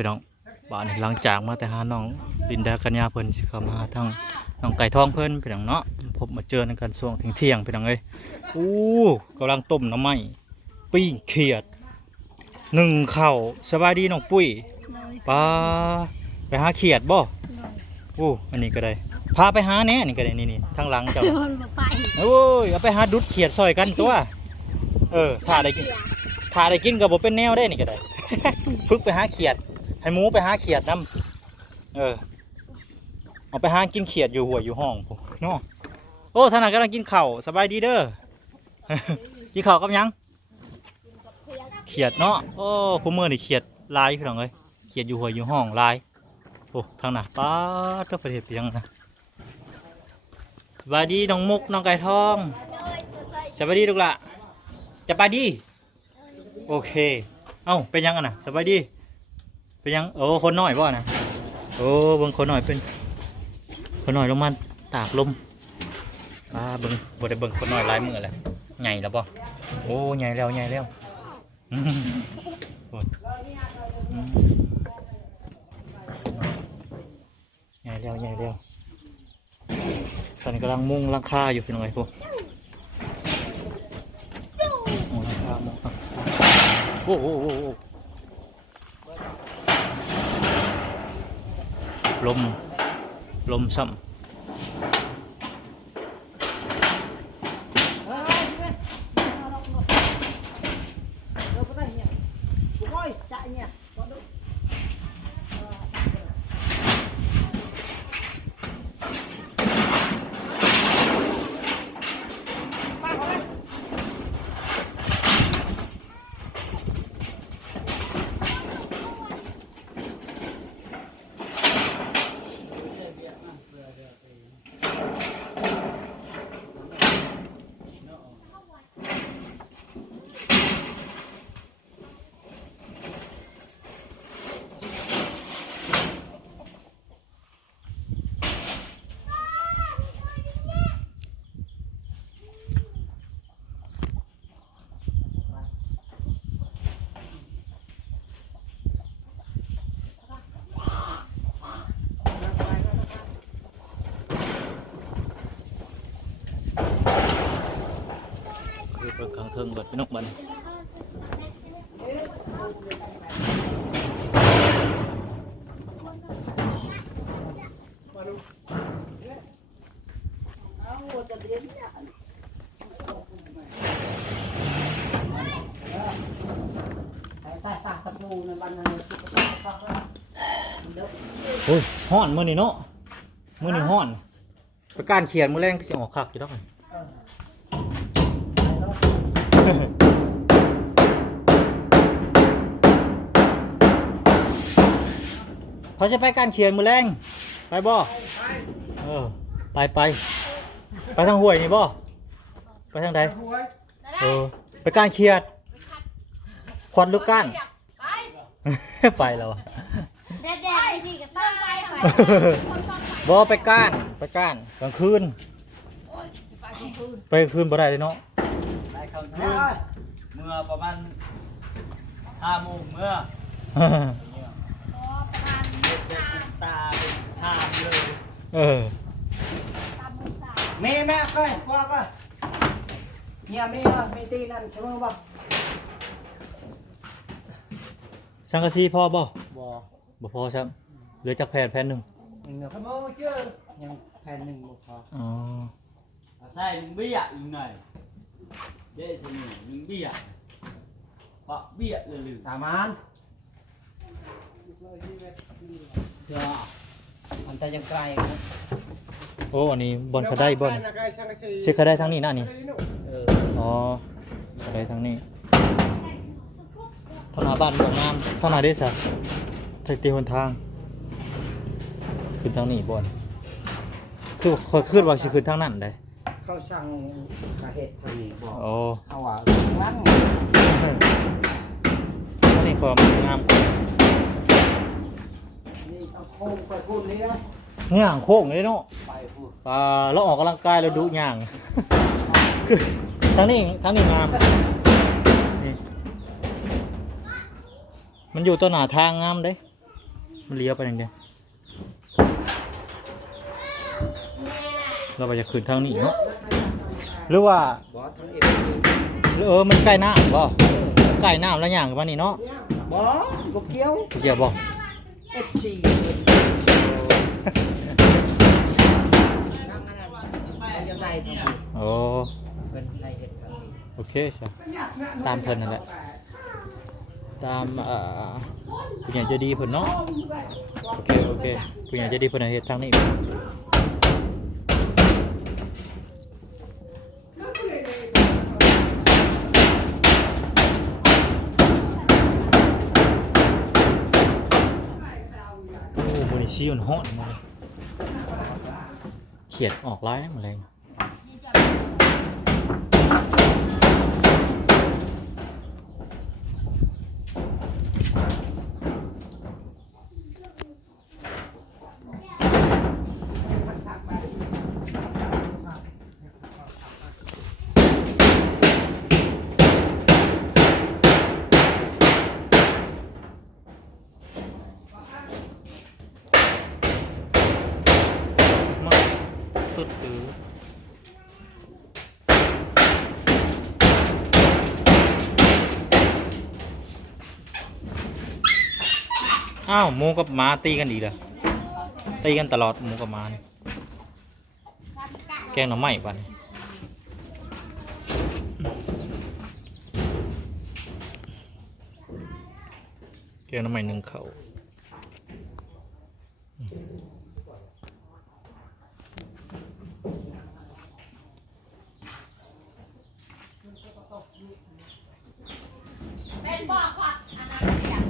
พี่น้องบ้านหลังจากมาแต่หาน้องดินดากัญญาเพิ่นสิเข้ามาทางน้องไก่ทองเพิ่นพี่น้องเนาะพบมาเจอในกันช่วงเที่ยงพี่น้องเอ้ยกำลังต้มน้ำไหม้ปิ้งเขียดนึ่งข้าวสบายดีน้องปุ้ยปลาไปหาเขียดบ่อันนี้ก็ได้พาไปหาแน่นี่ก็ได้นี่ทางหลังเจ้าโอ้ยเอาไปหาดุดเขียดซอยกันตัวถ้าได้กินก็บ่เป็นแนวได้นี่ก็ได้ ฝึกไปหาเขียดให้หมูไปหาเขียดนำเอาไปหากินเขียดอยู่หัวอยู่ห้องพวกเนาะโอ้ท่านกำลังกินข้าวสบายดีเด้อ กินข้าวกับยังเขียดเนาะโอ้ผู้มือนี่เขียดลายพี่น้องเอ้ยเขียดอยู่หัวอยู่ห้องลายโอ้ทางน่ะป้าตัวประเทศเพียงนะสบายดีน้องมุกน้องไก่ทองสบายดีลูกละจะไปดีโอเคเอ้าเป็นยังกันนะสบายดีเป็นยังคนน้อยบ่นะเบิ่งคนน้อยเป็นคนน้อยลงมาตากลมเบิ่งบ่ได้เบิ่งคนน้อยหลายมื้อแล้วใหญ่แล้วบ่ใหญ่แล้วใหญ่แล้วใหญ่แล้วตอนนี้กำลังมุงหลังคาอยู่พี่น้องไอ้พวกลมซ้ำเบิ่งข้างเทิงเบิดพี่นกบัดนี้ฮ้อนมื้อนี้เนาะมื้อนี้ฮ้อนประการเขียนมื้อแรงก็สิออกคักอยู่ดอกเขาจะไปการเขียนมือแรงไปบ่ไปทางห้วยนี่บ่ไปทางใดไปการเขียดควันลูกก้านไปแล้วบ่ไปก้านกลางคืนไปกลางคืนบ่ได้เลยเนาะไปกลางคืนเมื่อประมาณ5 โมงเมื่อตาเป็นทามเลยแม่ก็พ่อก็เนี่ยไม่ตีนั่นใช่ไหมบ่สังกะสีพ่อบ่พอครับเหลือจากแผ่นหนึ่งขโมยเจอยังแผ่นหนึ่งบ่พอใส่เบี้ยอีกหน่อยเดี๋ยวสิยิงเบี้ยปะเบี้ยเลยสามานมันแต่ยังไกลอันนี้บอลเขาได้บอลเช็คเขาได้ทั้งนี้นะนี่เขาได้ทั้งนี้ถนนบ้านเมืองงามถนนได้สักตีหนทางขึ้นทางนี้บอลคือขึ้นว่าสิขึ้นทางนั้นได้เขาสั่งกระเห็ดทางนี้บอกเอาว่าล้างนี่ความงามนี่เอาโค้งไปพูดเลยนะย่างโค้งเลยเนาะไปพูดเราออกกำลังกายเราดูย่างคือทั้งนี้งามนี่มันอยู่ตัวหน้าทางงามเด้ มันเลี้ยวไปอย่างเดียวเราไปจะขึ้นทางนี้เนาะหรือว่า บอสทั้งเอ็ด มันใกล้น้ำบ่ใกล้น้ำแล้วอย่างกันนี่เนาะ บอสบกเกี้ยว เกี่ยวบ่ FC ยังไงครับ โอ้ เป็นไรเห็ดครับ โอเคใช่ตามเพิ่นนั่นแหละตามผู้ใหญ่ใจะดีเพิ่นเนาะโอเคผู้ใหญ่ใจะดีเพิ่นให้เฮ็ดทางนี้โอ้มื้อนี้ชีมันฮ้อนมาเลยเขียดออกลายแล้วมาเลยมาตุดตื้ออ้าวหมูกับหมาตีกันอีกเหรอตีกันตลอดหมูกับหมานี่แกงหน่อไม้ป่ะนี่แกงหน่อไม้นึ่งเขาว เป็นบ่อขวัดอันนั้นเสียง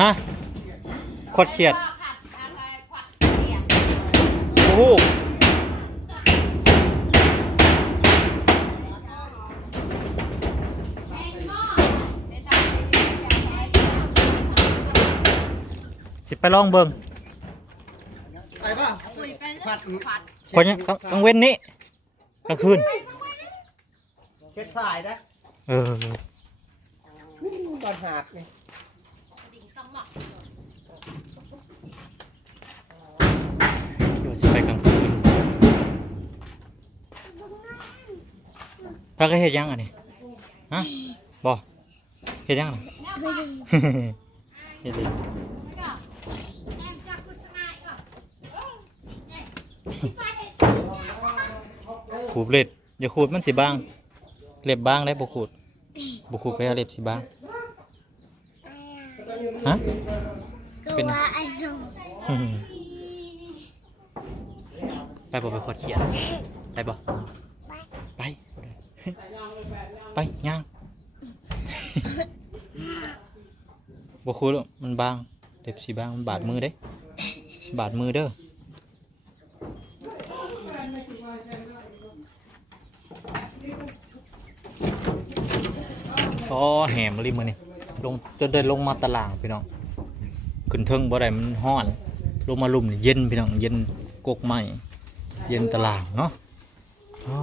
ฮะขดเขียด บ่อขัดอะไรขวัดเสียง โอ้โหสิไปลองเบิ่ง ไปป่ะ คุยไปเรื่องขวัด คนยังกลางเว้นนี้กลางคืน เช็ดสายนะ เออ ตอนหักนี่ ดิ่งต้องหมอก เดี๋ยวสิไปกลางคืนพักก็เฮ็ดยังอันนี้ฮะบ่เฮ็ดยังอันนี้ เฮ็ดเลย ก็แอมจากคุณสนายก็ ขูดเล็ดอย่าขูดมันสิบางเล็บบางได้บ่ขูดไปเอาเล็บสิบางฮะ ก็ว่าไอ้ลง ไปบ่ไปขอดเขียนไปบ่ไปไปย่างบ่คูดหรอกมันบางเล็บสีบางมันบาดมือเด้บาดมือเด้ออ๋อแหมริมมือนี่ลงจนเดินลงมาตารางพี่น้องขึ้นเทิงบ่ได้มันฮ้อนลงมาลุ่มนี่เย็นพี่น้องเย็นกกไม้เย็นตารางเนาะอ๋อ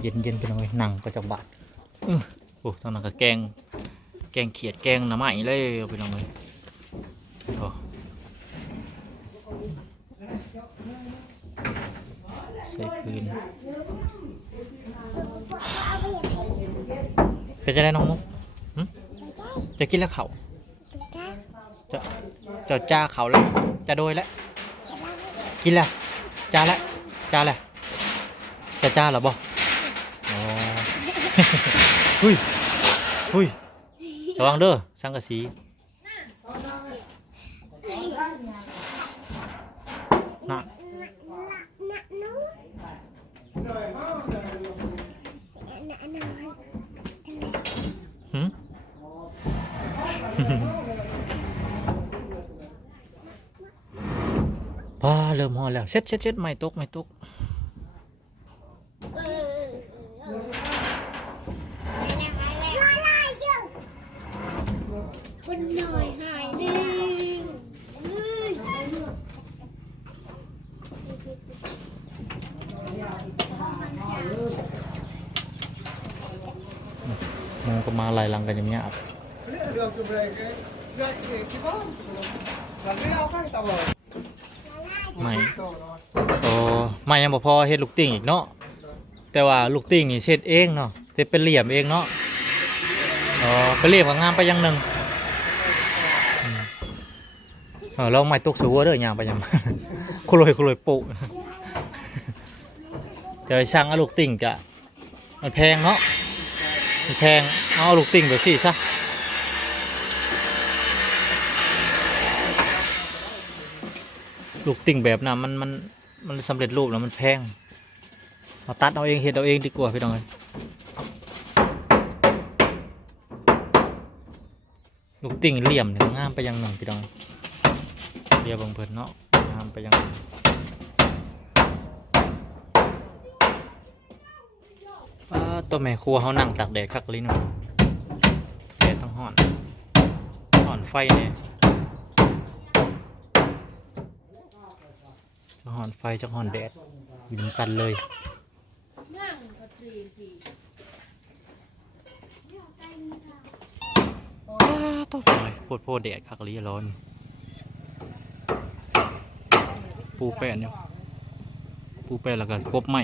เย็นพี่น้องเอ้ยหนังก็จะบาดโอ้ตอนนั้นก็แกงเขียดแกงหน่อไม้เลยพี่น้องเอ้ยโอ้ใส่คืนเป็นจะได้น้องมุกหึจะกินแล้วเขาจะจ้าเขาแล้วจะโดยแล้วกินแล้วจ้าแล้วจะจ้าหรอบ่อ๋อ หุยระวังเด้อสังกะสีน่ะหืม พอเริ่มฮอนแล้วเช็ดไม่ตกคนหน่อยหายเลยมันก็มาไล่ลังกันอย่างเงี้ย เรื่องคืออะไร ไม่โอ้ไม่ยังบ่พอเฮ็ดลูกติ่งอีกเนาะแต่ว่าลูกติ่งนี่เฮ็ดเองเนาะเฮ็ดเป็นเหลี่ยมเองเนาะอ๋อเป็นเหลี่ยมก็งามไปอย่างหนึงลองไม้ตกสูเด้อย่างไปยัง คุยปุแต่ช่างเอาลูกติ่งกะมันแพงเนาะมันแพงเอาลูกติ่งแบบสิซะลูกติ่งแบบนั้นมันสำเร็จรูปแล้วมันแพงเอาตัดเอาเองเฮ็ดเอาเองดีกว่าพี่น้องเอ้ยลูกติ่งเหลี่ยมเนี่ยงามไปอย่างหนึ่งพี่น้องเรียบเบิ่งเพิ่นเนาะงามไปอย่างหนึ่งตัวแม่ครัวเขานั่งตากแดดคักลิ้นแดดต้องห่อนไฟเนี่ยจะห่อนไฟจะห่อนแดดอยู่เหมือนกันเลยต้องโพดแดดคักลิ้นร้อนปูแป้นเนี่ยปูแป้นแล้วก็กบไหม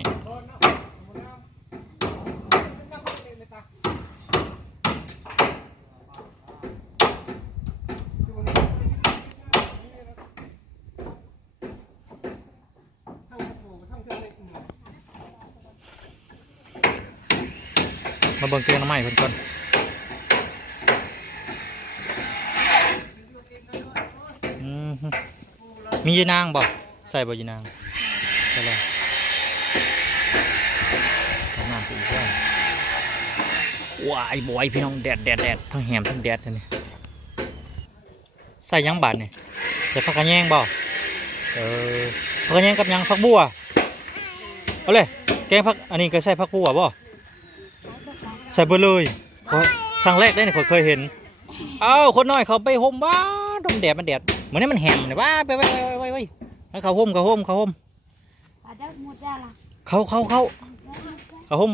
มาเบิ่งเตียงน้ำไหม้เพิ่นก่อนมียีนางบ่ใส่บ่ยีนางใส่เลยน้ำสีเขียวว้ายบอยพี่น้องแดดทั้งแหมทั้งแดดเลยใส่ยังบาดเนี่ยใส่ผักกระแยงบ่ผักกระแยงกับยังผักบัวเอาเลยแกงผักอันนี้ก็ใส่ผักบัวบ่ใส่เบอร์เลยครั้งแรกได้เนี่ยผมเคยเห็นเอ้าคนน้อยเขาไปห่มบ้าดมแดดมันแดดเหมือนนี่มันแหมเนี่ยว้าไปให้เขาห่มเขาห่มเขาห่ม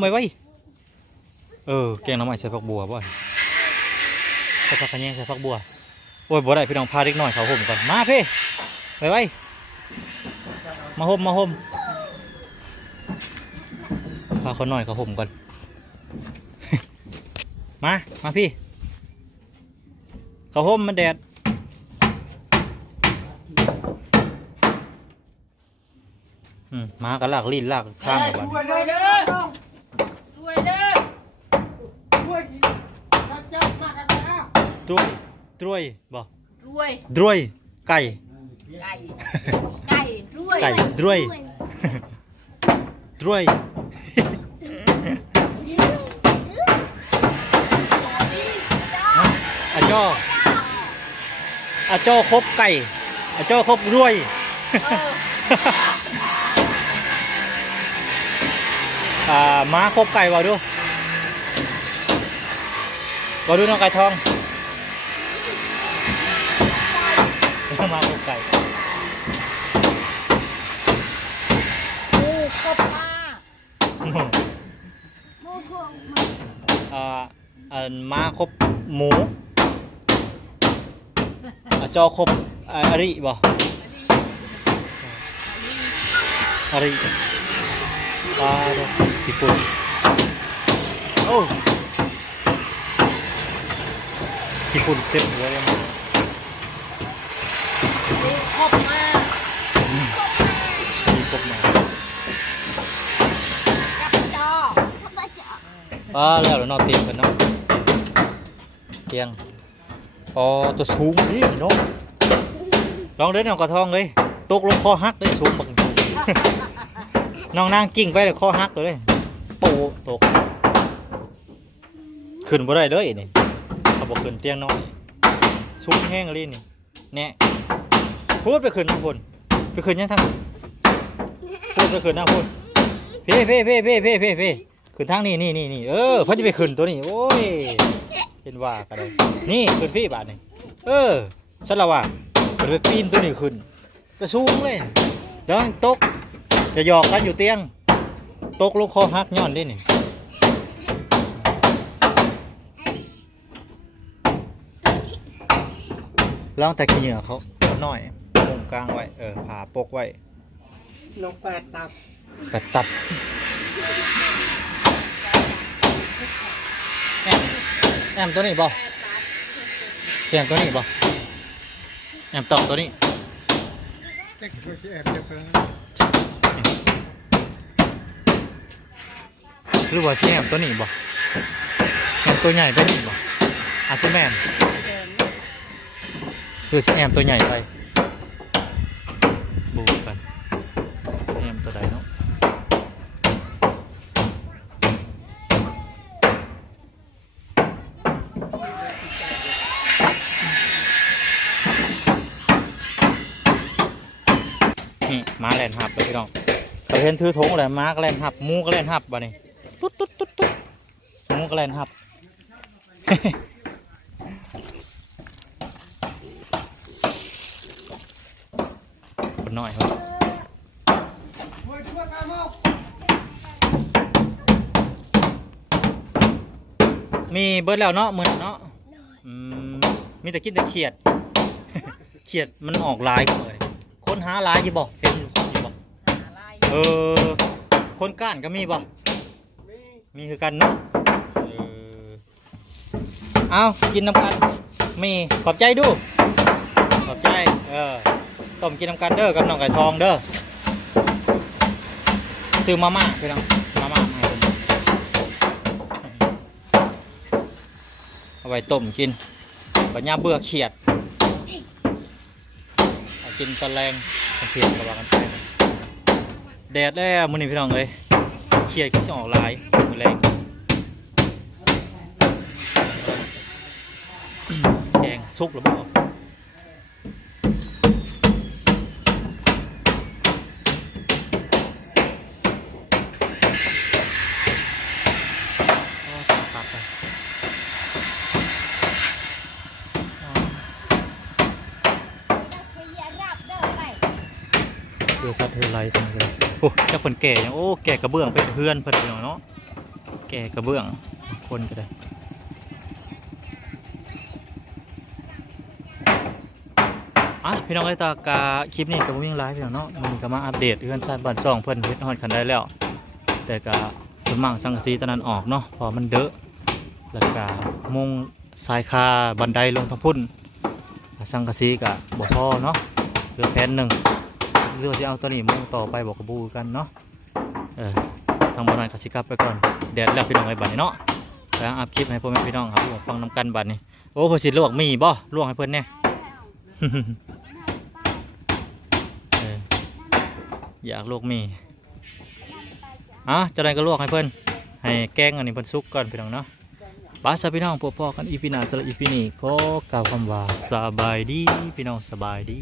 ไว้แกงน้ำมันใส่ผักบัวบ่ใส่ผักกระแยงใส่ผักบัวโอ้ยบ่ได้พี่น้องพาเด็กน้อยเขาห่มก่อนมาพี่ไว้มาห่มพาคนน้อยเขาห่มก่อนมาพี่เขาห่มมันแดดมาก็ลากลิ้นลากข้างกับมันตรวยบ่ดรวยไก่ดรวยอาจ้อครบไก่อาจ้อครบรวยม้าครบไก่บ่ดูน้องไก่ทองม้าครบไก่ม้าครบหมูจอครบอาริบ่อาริญี่ปุ่นโอ้ญี่ปุ่นเต็มเลยครบมาแล้วนอนเตียงกันเนาะเตียงตัวสูงนี่เนาะลองเดินน้องกระทองเลยตกลงคอหักเลยสูงบักน้องนางกิ่งไปเลยคอหักเลยปูตกขึ้นบ่ได้เลยนี่เขาบอกขึ้นเตียงน้อยสูงแห้งเลยนี่แน่พูดไปขึ้นทางคนไปขึ้นยังทางพูดไปขึ้นทางคนเพ่ขึ้นทางนี่เขาจะไปขึ้นตัวนี้โอ้ยเห็นว่ากันเลยนี่ขึ้นพี่บาทนี่ฉันละว่าไปปีนตัวนี้ขึ้นก็สูงเลยแล้วตกจะหยอกกันอยู่เตียงตกลงคอหักย้อนได้นี่ ลองแต่ขี้เหงื่อเขาหน่อยตรงกลางไว้ผ่าปกไว้ ลงแปดตับ แต่ตัดแอมตัวนี้บ่เสียงตัวนี้บ่แอมตอบตัวนี้ แจ็คตัวที่แอบเดียวกัน หรือว่าสิแอมตัวนี้บ่แอมตัวใหญ่ตัวนี้บ่อาซิแมนคือสิแอมตัวใหญ่ไปบูกันแอมตัวใดเนาะนี่มาแล่นหับเลยพี่น้องเขาเห็นถือธงอะไรมาก็แล่นหับหมูก็แล่นหับบ่นี่ตุ๊ดตุ๊ดตุ๊ดตุ๊ดหมูก็แล่นหับ คนน้อยครับมีเบิร์ดแล้วเนาะเหมือนเนาะมีแต่กินแต่เขียด เขียดมันออกลายเลยคนหาลายยี่บอกเห็นยี่บอกคนก้านก็มีบ่มีคือกันเนาะเอากินน้ำกันมีขอบใจดูขอบใจต้มกินน้ำกันเด้อกับน้องไก่ทองเด้อซื้อมาม่าพี่น้องมาม่าให้ผมเอาไว้ต้มกินปัญญาเบื่อเขียดเอากินตะแรงเขียดกับว่ากันไปแดดแล้วมื้อนี้พี่น้องเลยเขียดก็จะออกลายมื้อแรงแกงสุกหรือเปล่าเรือซัดเรือไรทำเลยโอ้เจ้าคนแก่ยังโอ้แก่กระเบื้องเป็นเพื่อนเพิ่นเนาะแก่กระเบื้องคนก็ได้พี่น้องไอ้ตากาคลิปนี้ก็วิ่งไลฟ์พี่น้องเนาะมันก็มาอัปเดตเรื่องสั้นบ้านซ่องเพิ่นเฮ็ดฮอดคันได้แล้วแต่ก็ส่วนมากสังกะสีตอนนั้นออกเนาะพอมันเดอะแล้วก็มุงสายคาบันไดลงทางพุ่นสังกะสีก็บ่พอเนาะเหลือแผ่นหนึ่งเรือที่เอาตัวนี้มุ่งต่อไปบอกกระบูกันเนาะทางบนนั้นก็สิกลับไปก่อนแดดแล้วพี่น้องไอ้บัดนี้เนาะแล้วอัพคลิปให้พ่อแม่พี่น้องครับฟังนำกันบัดนี้โอ้เพิ่นสิลวกมีบ่ลวกให้เพิ่นแน่อยากลวกมีจะได้ก็ลวกให้เพิ่นให้แกงอันนี้เพิ่นสุกก่อนพี่น้องเนาะป้าสาวพี่น้องพอๆกันอีพีหน้าสำหรับอีพีนี้ก็กล่าวคำว่าสบายดีพี่น้องสบายดี